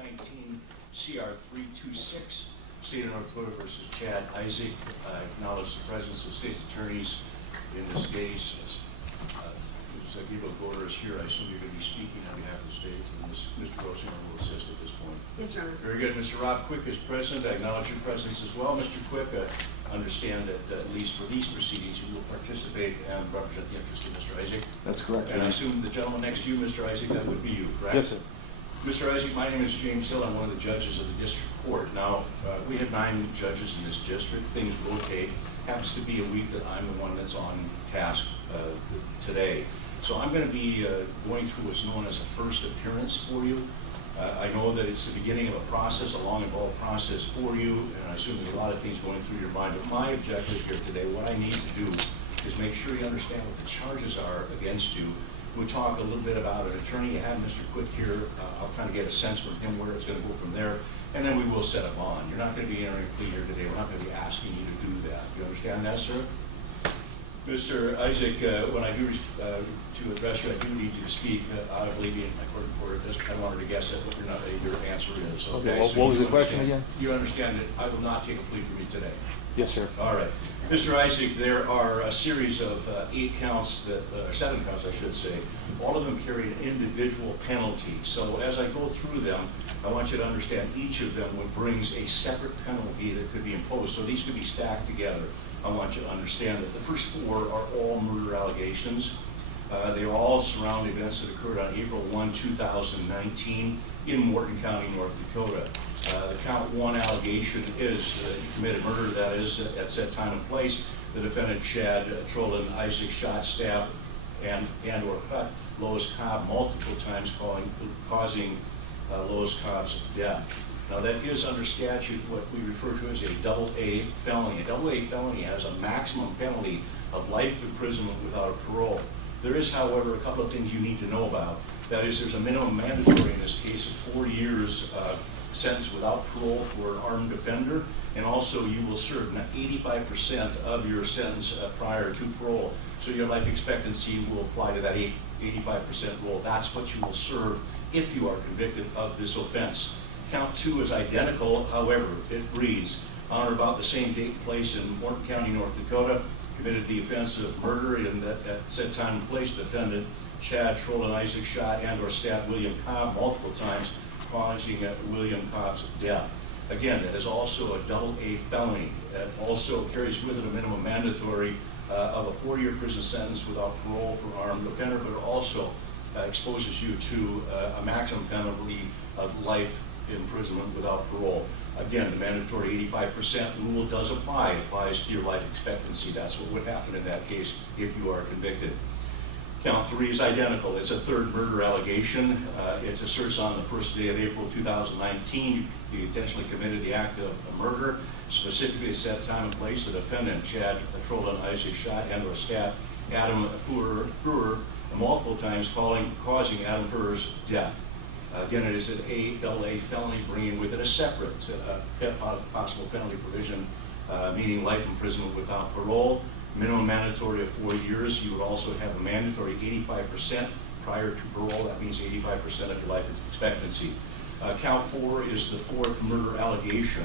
2019 CR 326, State of North Dakota versus Chad Isaak. Acknowledge the presence of state's attorneys in this case. Gabriel Gorder is here. I assume you're going to be speaking on behalf of the state, and Mr. Rosinger will assist at this point. Yes, Your Honor. Very good. Mr. Rob Quick is present. I acknowledge your presence as well. Mr. Quick, understand that at least for these proceedings, you will participate and represent the interest of Mr. Isaak. That's correct. And I assume the gentleman next to you, Mr. Isaak, that would be you, correct? Yes, sir. Mr. Isaak, my name is James Hill. I'm one of the judges of the district court. Now, we have 9 judges in this district. Things rotate. Happens to be a week that I'm the one that's on task today. So I'm going to be going through what's known as a first appearance for you. I know that it's the beginning of a process, a long involved process for you, and I assume there's a lot of things going through your mind. But my objective here today, what I need to do is make sure you understand what the charges are against you. We'll talk a little bit about an attorney. You have Mr. Quick here. I'll kind of get a sense from him where it's going to go from there, and then we will set a bond. You're not going to be entering a plea here today. We're not going to be asking you to do that. You understand that, sir? Mr. Isaak, when I do to address you, I do need you to speak audibly in my court reporter. I wanted to guess at what your answer is. Okay, so what was the question again? You understand that I will not take a plea from you today? Yes, sir. All right. Mr. Isaak, there are a series of 8 counts, 7 counts, I should say. All of them carry an individual penalty. So as I go through them, I want you to understand each of them brings a separate penalty that could be imposed. So these could be stacked together. I want you to understand that the first 4 are all murder allegations. They all surround events that occurred on April 1, 2019 in Morton County, North Dakota. The count 1 allegation is you committed murder, that is, at said time and place. The defendant, Chad Trolin Isaak, shot, stabbed, and or cut Lois Cobb multiple times, causing Lois Cobb's death. Now that is under statute what we refer to as a AA felony. A AA felony has a maximum penalty of life imprisonment without parole. There is, however, a couple of things you need to know about. That is, there's a minimum mandatory in this case of 4 years sentence without parole for an armed offender, and also you will serve 85% of your sentence prior to parole. So your life expectancy will apply to that 85% rule. That's what you will serve if you are convicted of this offense. Count 2 is identical, however, it reads, on or about the same date and place in Morton County, North Dakota, committed the offense of murder in that said time and place. Defendant Chad Trolin Isaak shot and or stabbed William Cobb multiple times, causing William Cobb's death. Again, that is also a AA felony. It also carries with it a minimum mandatory of a 4-year prison sentence without parole for armed offender, but it also exposes you to a maximum penalty of life imprisonment without parole. Again, the mandatory 85% rule does apply. It applies to your life expectancy. That's what would happen in that case if you are convicted. Count 3 is identical. It's a 3rd murder allegation. It asserts on the 1st day of April 2019 you intentionally committed the act of murder, specifically set time and place. The defendant, Chad Trolin Isaak, shot and or stabbed Adam Fuhrer multiple times, causing Adam Fuhrer's death. Again, it is an AA felony, bringing with it a separate possible penalty provision, meaning life imprisonment without parole. Minimum mandatory of 4 years. You would also have a mandatory 85% prior to parole. That means 85% of your life expectancy. Count 4 is the 4th murder allegation.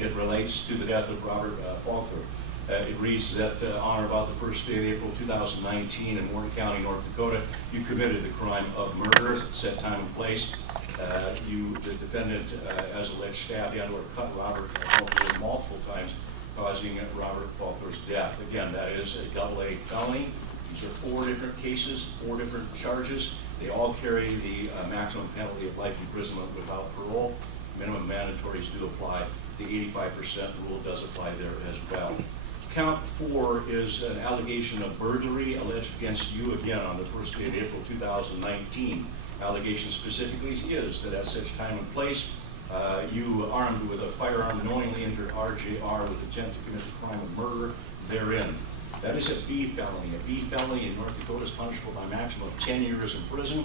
It relates to the death of Robert Faulkner. It reads that on or about the 1st day of April 2019 in Warren County, North Dakota, you committed the crime of murder at set time and place. The defendant, as alleged, stabbed and or cut Robert Faulkner multiple times, causing Robert Faulkner's death. Again, that is a AA felony. These are 4 different cases, 4 different charges. They all carry the maximum penalty of life imprisonment without parole. Minimum mandatories do apply. The 85% rule does apply there as well. Count 4 is an allegation of burglary alleged against you, again, on the 1st day of April 2019. Allegation specifically is that at such time and place, you armed with a firearm knowingly injured RJR with intent to commit the crime of murder therein. That is a B felony. A B felony in North Dakota is punishable by a maximum of 10 years in prison,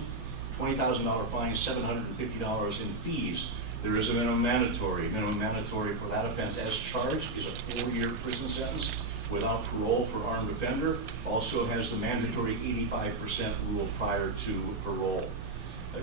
$20,000 fine, $750 in fees. There is a minimum mandatory. Minimum mandatory for that offense as charged is a 4-year prison sentence without parole for armed offender. Also has the mandatory 85% rule prior to parole.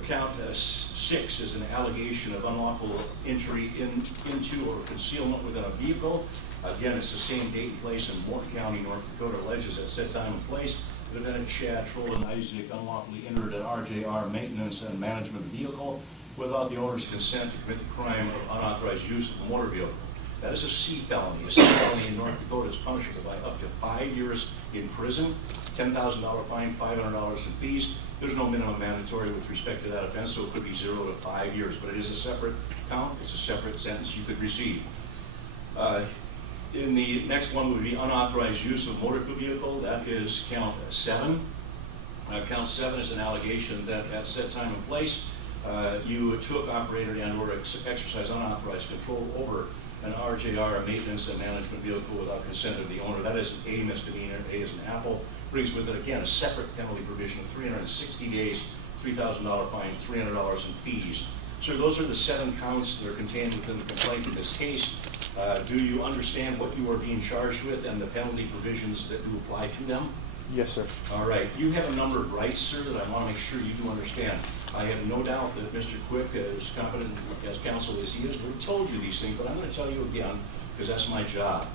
Count 6 is an allegation of unlawful entry into or concealment within a vehicle. Again, it's the same date and place in Morton County, North Dakota, alleges at said time and place. Defendant Chad, Troll, and Isaac unlawfully entered an RJR maintenance and management vehicle without the owner's consent to commit the crime of unauthorized use of a motor vehicle. That is a C felony. A C felony in North Dakota is punishable by up to 5 years in prison, $10,000 fine, $500 in fees. There's no minimum mandatory with respect to that offense, so it could be 0 to 5 years, but it is a separate count. It's a separate sentence you could receive. In the next one would be unauthorized use of motor vehicle. That is count 7. Count 7 is an allegation that at said time and place, you took, operated, and or exercised unauthorized control over an RJR, a maintenance and management vehicle without consent of the owner. That is an A misdemeanor. A is an apple. Brings with it, again, a separate penalty provision of 360 days, $3,000 fine, $300 in fees. So those are the 7 counts that are contained within the complaint in this case. Do you understand what you are being charged with and the penalty provisions that do apply to them? Yes, sir. All right. You have a number of rights, sir, that I want to make sure you do understand. I have no doubt that Mr. Quick, as competent as counsel as he is, would have told you these things, but I'm going to tell you again, because that's my job.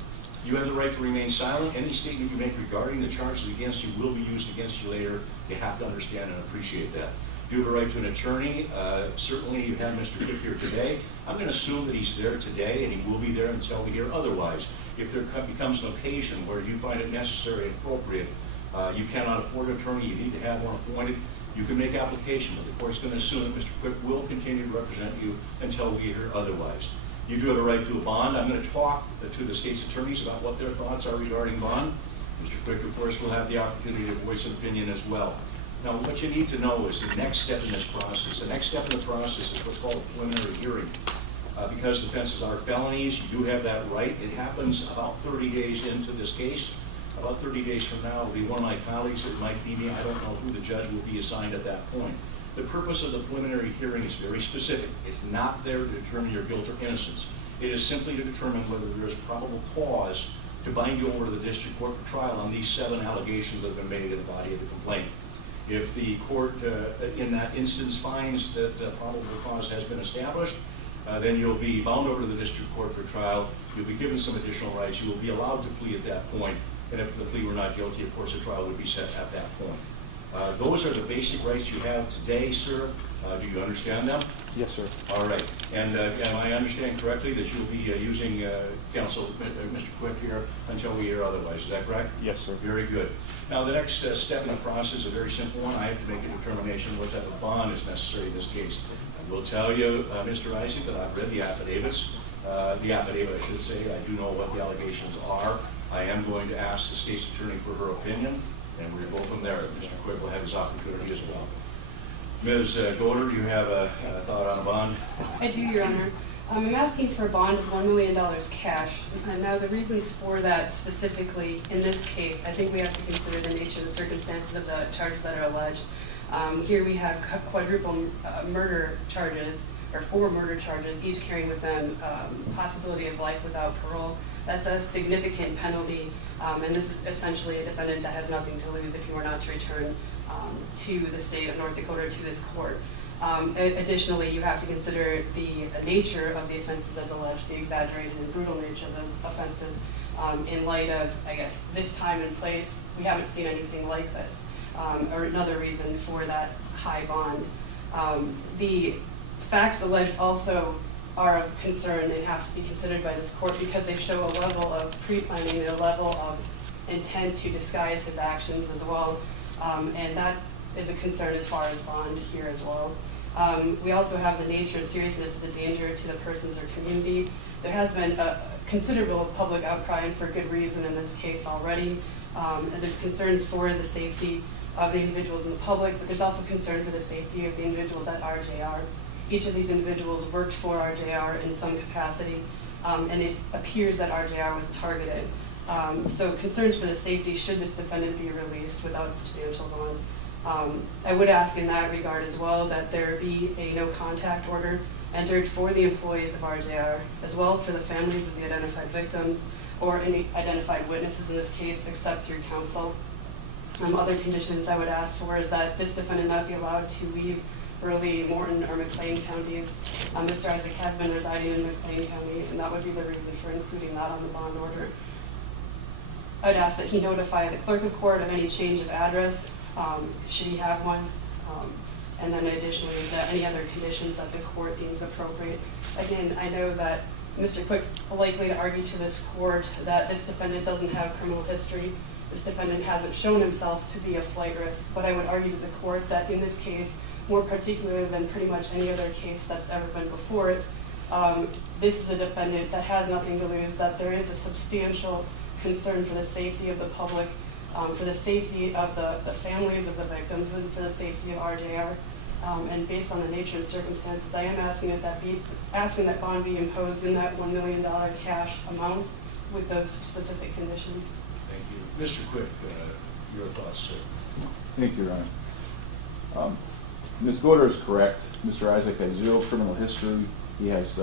You have the right to remain silent. Any statement you make regarding the charges against you will be used against you later. You have to understand and appreciate that. You have a right to an attorney. Certainly you have Mr. Quick here today. I'm going to assume that he's there today, and he will be there until we hear otherwise. If there becomes an occasion where you find it necessary and appropriate, you cannot afford an attorney, you need to have one appointed, you can make application, but the court's going to assume that Mr. Quick will continue to represent you until we hear otherwise. You do have a right to a bond. I'm going to talk to the state's attorneys about what their thoughts are regarding bond. Mr. Quick, of course, will have the opportunity to voice an opinion as well. Now, what you need to know is the next step in this process. The next step in the process is what's called a preliminary hearing. Because the offenses are felonies, you do have that right. It happens about 30 days into this case. About 30 days from now, it'll be one of my colleagues. It might be me. I don't know who the judge will be assigned at that point. The purpose of the preliminary hearing is very specific. It's not there to determine your guilt or innocence. It is simply to determine whether there is probable cause to bind you over to the district court for trial on these 7 allegations that have been made in the body of the complaint. If the court in that instance finds that probable cause has been established, then you'll be bound over to the district court for trial. You'll be given some additional rights. You will be allowed to plea at that point. And if the plea were not guilty, of course, a trial would be set at that point. Those are the basic rights you have today, sir. Do you understand them? Yes, sir. All right. And am I understand correctly that you'll be using counsel, Mr. Quick, here until we hear otherwise? Is that correct? Yes, sir. Very good. Now, the next step in the process is a very simple one. I have to make a determination what type of bond is necessary in this case. I will tell you, Mr. Isaak, that I've read the affidavits. The affidavit, I should say. I do know what the allegations are. I am going to ask the state's attorney for her opinion, and we'll go from there. Mr. Quick will have his opportunity as well. Ms. Goder, do you have a thought on a bond? I do, Your Honor. I'm asking for a bond of $1 million cash. And now the reasons for that specifically in this case, I think we have to consider the nature of the circumstances of the charges that are alleged. Here we have quadruple murder charges, or 4 murder charges, each carrying with them possibility of life without parole. That's a significant penalty, and this is essentially a defendant that has nothing to lose if he were not to return to the state of North Dakota or to this court. Additionally, you have to consider the nature of the offenses as alleged, the exaggerated and brutal nature of those offenses. In light of, I guess, this time and place, we haven't seen anything like this, or another reason for that high bond. The facts alleged also are of concern and have to be considered by this court because they show a level of pre-planning and a level of intent to disguise his actions as well. And that is a concern as far as bond here as well. We also have the nature and seriousness of the danger to the persons or community. There has been a considerable public outcry, and for good reason in this case already. And there's concerns for the safety of the individuals in the public, but there's also concern for the safety of the individuals at RJR. Each of these individuals worked for RJR in some capacity, and it appears that RJR was targeted. So concerns for the safety should this defendant be released without substantial bond. I would ask in that regard as well that there be a no contact order entered for the employees of RJR, as well for the families of the identified victims or any identified witnesses in this case, except through counsel. Other conditions I would ask for is that this defendant not be allowed to leave Burley, Morton, or McLean counties. Mr. Isaac has been residing in McLean County, and that would be the reason for including that on the bond order. I'd ask that he notify the clerk of court of any change of address, should he have one, and then additionally, that any other conditions that the court deems appropriate. Again, I know that Mr. Quick's likely to argue to this court that this defendant doesn't have criminal history. This defendant hasn't shown himself to be a flight risk, but I would argue to the court that in this case, more particular than pretty much any other case that's ever been before it, this is a defendant that has nothing to lose, that there is a substantial concern for the safety of the public, for the safety of the families of the victims, and for the safety of RJR. And based on the nature and circumstances, I am asking that bond be imposed in that $1 million cash amount with those specific conditions. Thank you. Mr. Quick, your thoughts, sir. Thank you, Your Honor. Ms. Goder is correct. Mr. Isaac has zero criminal history. He has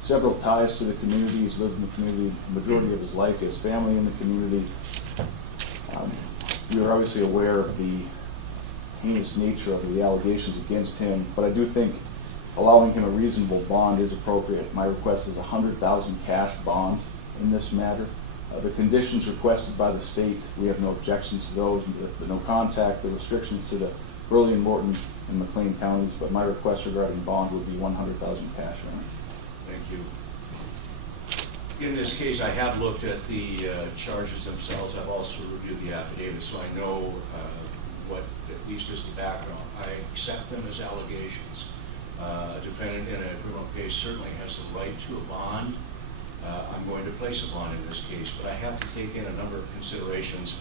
several ties to the community. He's lived in the community the majority of his life. He has family in the community. We are obviously aware of the heinous nature of the allegations against him, but I do think allowing him a reasonable bond is appropriate. My request is a $100,000 cash bond in this matter. The conditions requested by the state, we have no objections to those, the no contact, the restrictions to the Burley and Morton and McLean counties, but my request regarding bond would be $100,000 cash. Thank you. In this case, I have looked at the charges themselves. I've also reviewed the affidavit, so I know what at least is the background. I accept them as allegations. A defendant in a criminal case certainly has the right to a bond. I'm going to place a bond in this case, but I have to take in a number of considerations,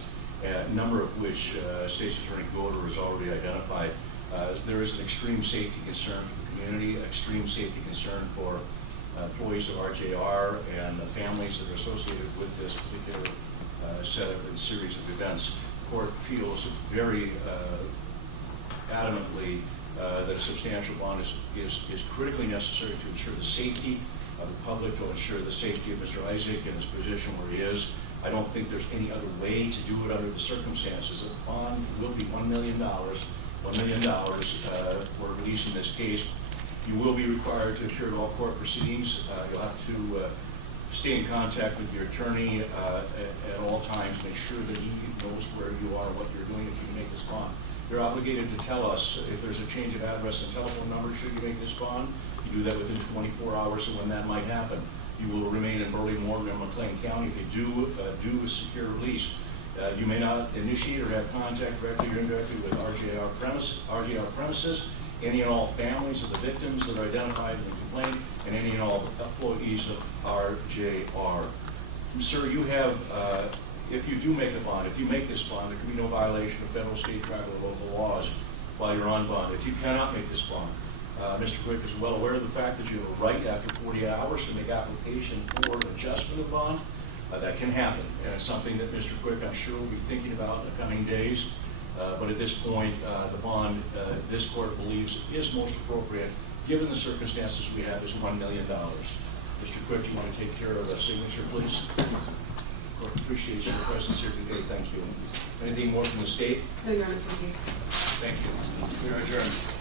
a number of which State's Attorney Goder has already identified. There is an extreme safety concern for the community, extreme safety concern for employees of RJR and the families that are associated with this particular setup and series of events. The court feels very adamantly that a substantial bond is critically necessary to ensure the safety of the public, to ensure the safety of Mr. Isaac in his position where he is. I don't think there's any other way to do it under the circumstances. A bond will be $1 million. $1 million for release in this case. You will be required to assure all court proceedings. You'll have to stay in contact with your attorney at all times, make sure that he knows where you are, what you're doing if you make this bond. You're obligated to tell us if there's a change of address and telephone number should you make this bond. You do that within 24 hours of when that might happen. You will remain in Burley, Morton, or McLean County if you do a secure release. You may not initiate or have contact directly or indirectly with RJR premises, any and all families of the victims that are identified in the complaint, and any and all employees of RJR. Sir, you have, if you do make a bond, if you make this bond, there can be no violation of federal, state, tribal, or local laws while you're on bond. If you cannot make this bond, Mr. Quick is well aware of the fact that you have a right after 48 hours to make application for an adjustment of bond. That can happen, and it's something that Mr. Quick, I'm sure, will be thinking about in the coming days. But at this point, the bond, this court believes is most appropriate, given the circumstances we have, is $1 million. Mr. Quick, you want to take care of the signature, please? The court appreciates your presence here today. Thank you. Anything more from the state? No, Your Honor, thank you. Thank you. We are adjourned.